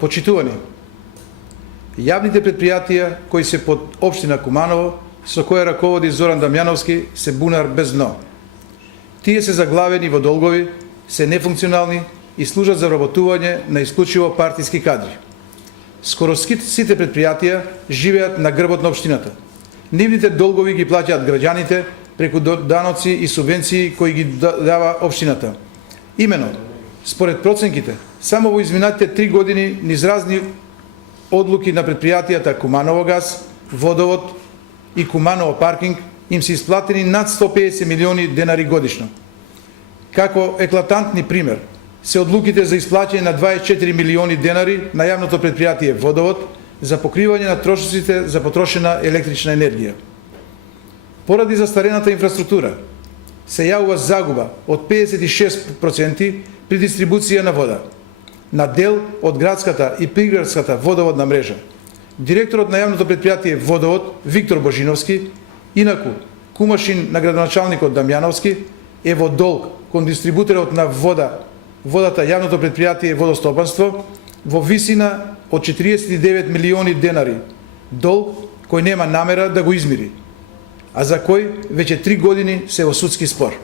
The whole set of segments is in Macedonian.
Почитувани, јавните предпријатија кои се под општина Куманово, со која раководи Зоран Дамјановски, се бунар без дно. Тие се заглавени во долгови, се нефункционални и служат за работување на исклучиво партиски кадри. Скоро сите предпријатија живеат на грбот на општината. Нивните долгови ги плаќаат граѓаните преку даноци и субвенции кои ги дава општината. Имено, според проценките, само во изминатите 3 години низ разни одлуки на предпријатијата Куманово газ, Водовод и Куманово паркинг им се исплатени над 150 милиони денари годишно. Како еклатантни пример се одлуките за исплаќање на 24 милиони денари на јавното предпријатие Водовод за покривање на трошоците за потрошена електрична енергија. Поради застарената инфраструктура се јавува загуба од 56% при дистрибуција на вода на дел од градската и приградската водоводна мрежа. Директорот на јавното предпријатие Водовод Виктор Божиновски, инаку кумашин на градоначалникот Дамјановски, е во долг кон дистрибутерот на водата јавното предпријатие Водостопанство во висина од 49 милиони денари, долг кој нема намера да го измири, а за кој веќе 3 години се во судски спор.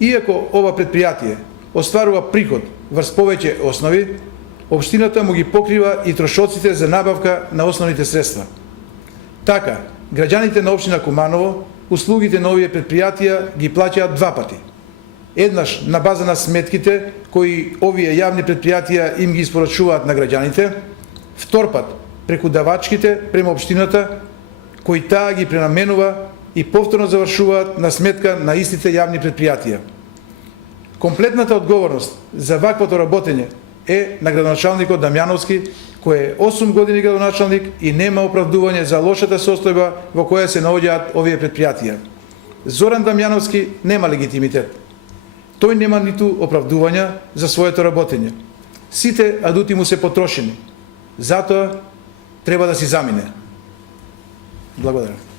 Иако ова предпријатие остварува приход врз повеќе основи, општината му ги покрива и трошоците за набавка на основните средства. Така, граѓаните на општина Куманово услугите на овие предпријатија ги плаќаат 2 пати. Еднаш на база на сметките кои овие јавни предпријатија им ги испорачуваат на граѓаните, втор пат преку давачките према општината кои таа ги пренаменува и повторно завршуваат на сметка на истите јавни предпријатија. Комплетната одговорност за ваквото работење е на градоначалникот Дамјановски, кој е 8 години градоначалник и нема оправдување за лошата состојба во која се наоѓаат овие предпријатија. Зоран Дамјановски нема легитимитет. Тој нема ниту оправдувања за своето работење. Сите адути му се потрошени. Затоа треба да си замине. Благодарам.